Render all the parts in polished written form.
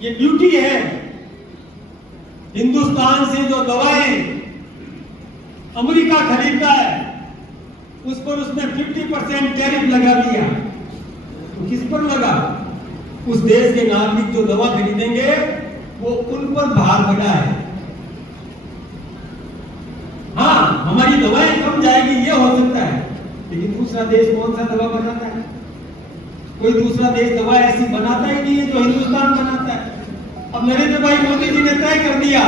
ये ड्यूटी है। हिंदुस्तान से जो दवाएं अमेरिका खरीदता है उस पर उसने 50% टैरिफ लगा दिया। तो किस पर लगा? उस देश के नागरिक जो दवा खरीदेंगे वो उन पर भार बढ़ा है। हाँ, हमारी दवाएं कम जाएगी ये हो सकता है, लेकिन दूसरा देश कौन सा दवा बनाता है? कोई दूसरा देश दवा ऐसी बनाता ही नहीं है जो हिंदुस्तान बनाता है। अब नरेंद्र भाई मोदी जी ने तय कर दिया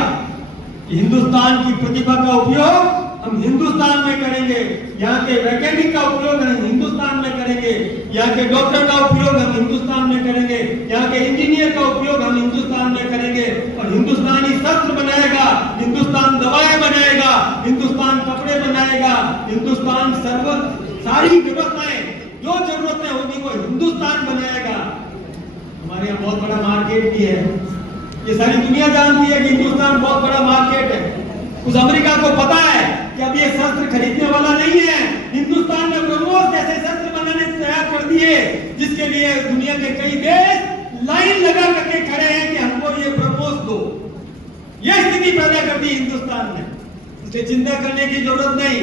कि हिंदुस्तान की प्रतिभा का उपयोग हम हिंदुस्तान में करेंगे, यहाँ के वैज्ञानिक का उपयोग हम हिंदुस्तान में करेंगे, यहाँ के डॉक्टर का उपयोग हम हिंदुस्तान में करेंगे, यहाँ के इंजीनियर का उपयोग हम हिंदुस्तान में करेंगे, और हिंदुस्तानी शस्त्र बनाएगा, हिंदुस्तान दवाएं बनाएगा, हिंदुस्तान कपड़े बनाएगा, हिंदुस्तान सारी व्यवस्थाएं जो जरूरतें होगी वो हिंदुस्तान बनाएगा। हमारे यहाँ बहुत बड़ा मार्केट भी है, ये सारी दुनिया जानती है कि हिंदुस्तान बहुत बड़ा मार्केट है। उस अमेरिका को पता है कि अब ये शस्त्र खरीदने वाला नहीं है। हिंदुस्तान ने ब्रह्मोस जैसे शस्त्र बनाने तैयार कर दिए जिसके लिए दुनिया के कई देश लाइन लगा करके खड़े हैं कि हमको ये ब्रह्मोस दो। ये स्थिति पैदा कर दी हिंदुस्तान ने, इसलिए चिंता करने की जरूरत नहीं।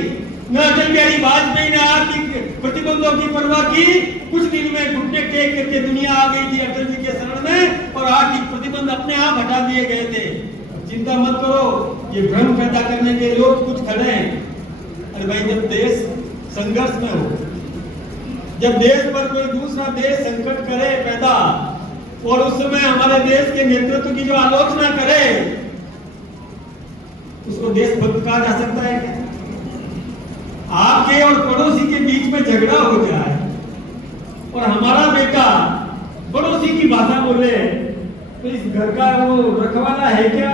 न अटल बिहारी वाजपेयी ने आर्थिक प्रतिबंधों की परवाह की, कुछ दिन में घुटने टेक करके दुनिया आ गई थी अटल जी के शरण में और आर्थिक प्रतिबंध अपने आप हटा दिए गए थे। चिंता मत करो, ये भ्रम पैदा करने के लोग कुछ खड़े हैं। अरे भाई, जब देश संघर्ष में हो, जब देश पर कोई दूसरा देश संकट करे पैदा और उस समय हमारे देश के नेतृत्व की जो आलोचना करे, उसको देशभक्त कहा जा सकता है क्या? आपके और पड़ोसी के बीच में झगड़ा हो जाए और हमारा बेटा पड़ोसी की भाषा बोले तो इस घर का वो रखवाला है क्या?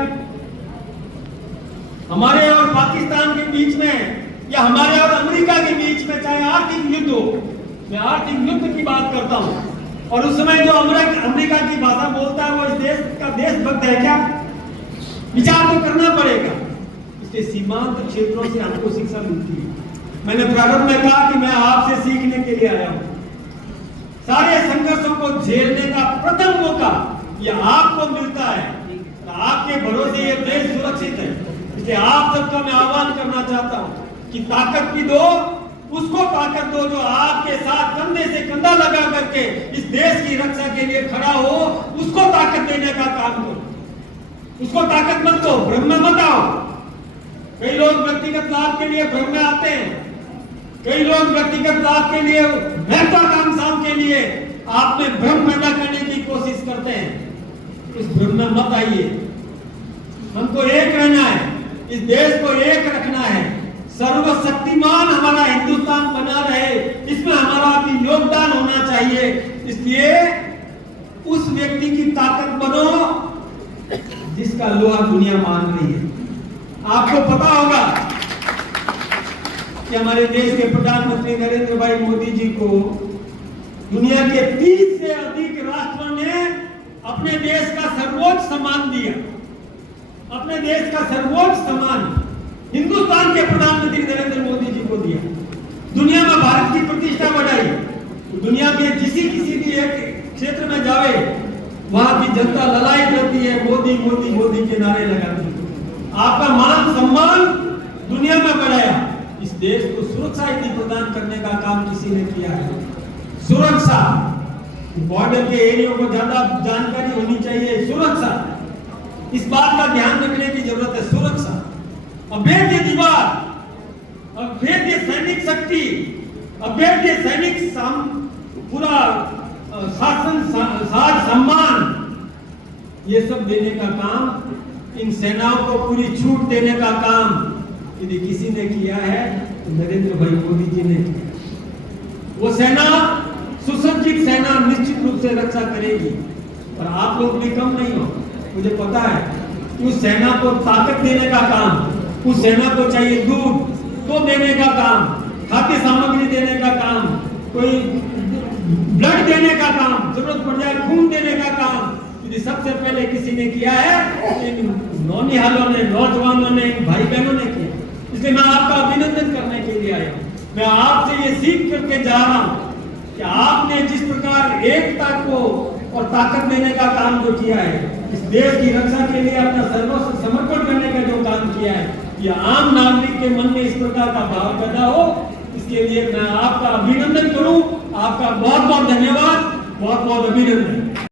हमारे और पाकिस्तान के बीच में या हमारे और अमेरिका के बीच में चाहे आर्थिक युद्ध हो, मैं आर्थिक युद्ध की बात करता हूं, और उस समय जो अमेरिका की भाषा बोलता है वो इस देश का देशभक्त है क्या? विचार तो करना पड़ेगा। इसलिए सीमांत क्षेत्रों से हमको शिक्षा मिलती है। मैंने प्रारंभ में कहा कि मैं आपसे सीखने के लिए आया हूं। सारे संघर्षों को झेलने का प्रथम मौका यह आपको मिलता है। आपके भरोसे ये देश सुरक्षित है। इसलिए आप सबका मैं आह्वान करना चाहता हूं कि ताकत भी दो, उसको ताकत दो जो आपके साथ कंधे से कंधा लगा करके इस देश की रक्षा के लिए खड़ा हो। उसको ताकत देने का काम करो, उसको ताकत मत दो, भ्रम में मत आओ। कई लोग व्यक्तिगत लाभ के लिए भ्रम में आते हैं, कई लोग व्यक्तिगत लाभ के लिए, महत्वाकांक्षाओं के लिए आप में भ्रम पैदा करने की कोशिश करते हैं। इस भ्रम में मत आइए। हमको एक रहना है, इस देश को एक रखना है। सर्वशक्तिमान हमारा हिंदुस्तान बना रहे, इसमें हमारा भी योगदान होना चाहिए। इसलिए उस व्यक्ति की ताकत बनो जिसका लोहा दुनिया मान रही है। आपको पता होगा कि हमारे देश के प्रधानमंत्री नरेंद्र भाई मोदी जी को दुनिया के 30 से अधिक राष्ट्रों ने अपने देश का सर्वोच्च सम्मान दिया। अपने देश का सर्वोच्च सम्मान हिंदुस्तान के प्रधानमंत्री नरेंद्र मोदी जी को दिया। दुनिया में भारत की प्रतिष्ठा बढ़ाई। दुनिया में किसी भी एक क्षेत्र में जावे, वहां की जनता ललायत रहती है, मोदी मोदी मोदी के नारे लगाती है। आपका मान सम्मान दुनिया में बढ़ाया। इस देश को सुरक्षा इतनी प्रदान करने का काम किसी ने किया है। सुरक्षा, बॉर्डर के एरिया को ज्यादा जानकारी होनी चाहिए। सुरक्षा, इस बात का ध्यान रखने की जरूरत है। सुरक्षा, अभेद्य दीवार, अभेद्य सैनिक शक्ति, अभेद्य सैनिक पूरा शासन साज सम्मान, ये सब देने का काम, इन सेनाओं को पूरी छूट देने का काम यदि किसी ने किया है तो नरेंद्र भाई मोदी जी ने किया। वो सेना सुसज्जित सेना निश्चित रूप से रक्षा करेगी, और आप लोग भी कम नहीं हो। मुझे पता है कि उस सेना को ताकत देने का काम, उस सेना को चाहिए दूध तो देने का काम, खाद्य सामग्री देने का काम, कोई ब्लड देने का काम, जरूरत पड़ जाए खून देने का काम, यदि सबसे पहले किसी ने किया है नौनिहालों ने, नौजवानों ने, भाई बहनों ने किया। इसलिए मैं आपका अभिनंदन करने के लिए आया हूं। मैं आपसे ये सीख करके जा रहा हूं कि आपने जिस प्रकार एकता को और ताकत देने का काम जो किया है, देश की रक्षा के लिए अपना सर्वस्व समर्पण करने का जो काम किया है, ये आम नागरिक के मन में इस प्रकार का भाव पैदा हो, इसके लिए मैं आपका अभिनंदन करूं। आपका बहुत बहुत धन्यवाद, बहुत बहुत अभिनंदन।